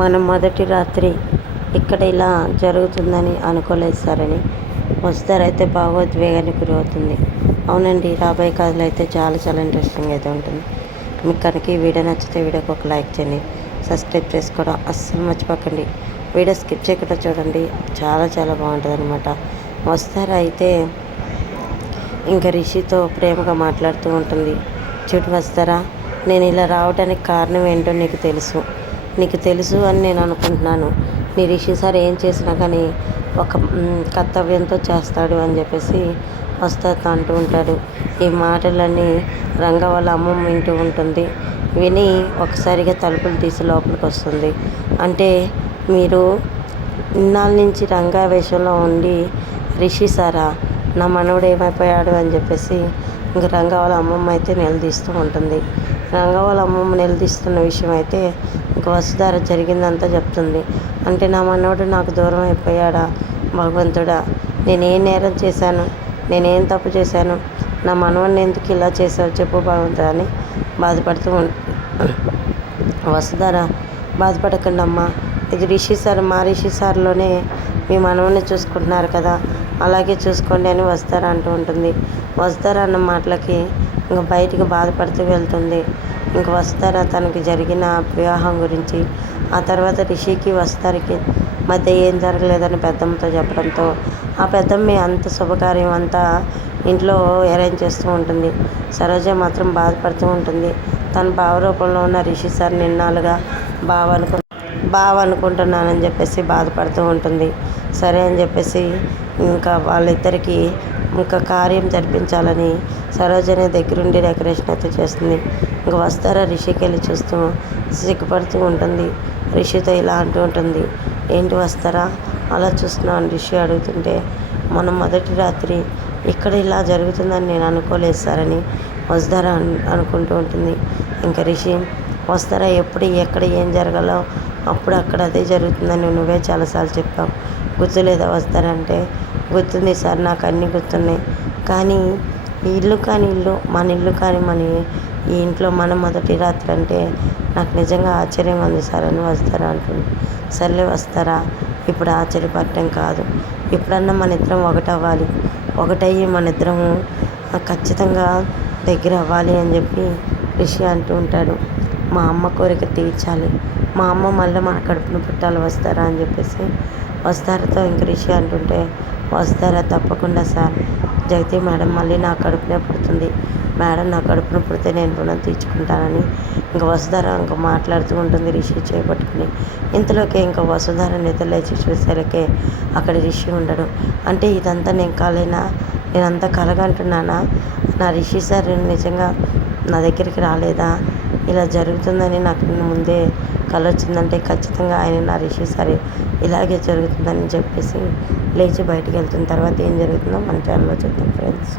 మనం మొదటి రాత్రి ఇక్కడ ఇలా జరుగుతుందని అనుకోలేదు సార్ అని వస్తారైతే భావోద్వేగానికి గురవుతుంది. అవునండి, రాబోయే కథలు అయితే చాలా చాలా ఇంట్రెస్టింగ్ అయితే ఉంటుంది. మీకు కనుక ఈ వీడియో నచ్చితే వీడియోకి ఒక లైక్ చేయండి, సబ్స్క్రైబ్ చేసుకోవడం అస్సలు మర్చిపోకండి. వీడియో స్కిప్ చేయకుండా చూడండి, చాలా చాలా బాగుంటుంది అనమాట. వస్తారా అయితే ఇంకా రిషితో ప్రేమగా మాట్లాడుతూ ఉంటుంది. చూడు వస్తారా, నేను ఇలా రావడానికి కారణం ఏంటో నీకు తెలుసు అని నేను అనుకుంటున్నాను. నీ రిషి సార్ ఏం చేసినా కానీ ఒక కర్తవ్యంతో చేస్తాడు అని చెప్పేసి వస్తాతో అంటూ ఉంటాడు. ఈ మాటలన్నీ రంగ వాళ్ళ అమ్మమ్మ వింటూ ఉంటుంది. విని ఒకసారిగా తలుపులు తీసి లోపలికి వస్తుంది. అంటే మీరు ఇన్నాళ్ళ నుంచి రంగా వేషంలో ఉండి రిషి సారా, నా మనవడు ఏమైపోయాడు అని చెప్పేసి ఇంక రంగా వాళ్ళ అమ్మమ్మ అయితే నిలదీస్తూ ఉంటుంది. రంగా వాళ్ళ అమ్మమ్మ నిలదీస్తున్న విషయం అయితే ఇంక వసుధార జరిగిందంతా చెప్తుంది. అంటే నా మనవడు నాకు దూరం అయిపోయాడా భగవంతుడా, నేనేం నేరం చేశాను, నేనేం తప్పు చేశాను, నా మనవడిని ఎందుకు ఇలా చేసావు చెప్పు భగవంతుడా అని బాధపడుతూ వసుధార, బాధపడకండి అమ్మా, ఇది రిషి సార్, మా రిషి సార్లోనే మీ మనవడిని చూసుకుంటున్నారు కదా, అలాగే చూసుకోండి అని వస్తారా అంటూ ఉంటుంది. వస్తారా అన్న మాటలకి ఇంకా బయటికి బాధపడుతూ వెళ్తుంది. ఇంక వస్తారా తనకి జరిగిన వివాహం గురించి, ఆ తర్వాత రిషికి వస్తారికి మధ్య ఏం జరగలేదని పెద్దమ్మతో చెప్పడంతో ఆ పెద్దమ్మ అంత శుభకార్యం అంతా ఇంట్లో అరేంజ్ చేస్తూ ఉంటుంది. సరోజ మాత్రం బాధపడుతూ ఉంటుంది. తన భావరూపంలో ఉన్న రిషి సార్ నిన్నాళ్ళుగా బావ అనుకుంటున్నానని చెప్పేసి బాధపడుతూ ఉంటుంది. సరే అని చెప్పేసి ఇంకా వాళ్ళిద్దరికీ ఇంకా కార్యం జరిపించాలని సరోజనే దగ్గరుండి డెకరేషన్ అయితే చేస్తుంది. ఇంకా వస్తారా రిషికి వెళ్ళి చూస్తూ సిగ్గుపడుతూ ఉంటుంది. రిషితో ఇలా అంటూ ఉంటుంది, ఏంటి వస్తారా అలా చూస్తున్నాను రిషి అడుగుతుంటే, మనం మొదటి రాత్రి ఇక్కడ ఇలా జరుగుతుందని నేను అనుకోలేదు సార్ అని వస్తారా అనుకుంటూ ఉంటుంది. ఇంకా రిషి, వస్తారా ఎప్పుడు ఎక్కడ ఏం జరగాలో అప్పుడు అక్కడ అదే జరుగుతుందని నువ్వే చాలాసార్లు చెప్పావు, గుర్తులేదా వస్తారంటే, గుర్తుంది సార్, నాకు అన్నీ గుర్తున్నాయి, కానీ ఈ ఇల్లు కాని ఇల్లు, మన ఇల్లు కాని మన ఈ ఇంట్లో మన మొదటి రాత్రి అంటే నాకు నిజంగా ఆశ్చర్యంగా ఉంది సార్ అని వస్తారా అంటుంది. సర్లే వస్తారా, ఇప్పుడు ఆశ్చర్యపడటం కాదు, ఇప్పుడన్నా మన ఇద్దరం ఒకటవ్వాలి, ఒకటయ్యి మన ఇద్దరము ఖచ్చితంగా దగ్గర అవ్వాలి అని చెప్పి రిషి అంటూ ఉంటాడు. మా అమ్మ కోరిక తీర్చాలి, మా అమ్మ మళ్ళీ మన కడుపును పుట్టాలి వస్తారా అని చెప్పేసి వస్తారతో ఇంక రిషి అంటుంటే, వస్తారా తప్పకుండా సార్, జగతి మేడం మళ్ళీ నా కడుపునే పుడుతుంది, మేడం నా కడుపును పుడితే నేను రుణం తీర్చుకుంటానని ఇంకా వసుధార ఇంకా మాట్లాడుతూ ఉంటుంది రిషి చేపట్టుకుని. ఇంతలోకి ఇంకా వసుధార నిద్రలేచి చూసేసరికి అక్కడ రిషి ఉండడు. అంటే ఇదంతా నేను కలేనా, నేనంతా కలగంటున్నానా, నా రిషి సార్ నిజంగా నా దగ్గరికి రాలేదా, ఇలా జరుగుతుందని నాకు ముందే కల వచ్చిందంటే ఖచ్చితంగా ఆయన నా రిషి సరే ఇలాగే జరుగుతుందని చెప్పేసి లేచి బయటికి వెళ్తున్న తర్వాత ఏం జరుగుతుందో మన ఛానల్లో చూద్దాం ఫ్రెండ్స్.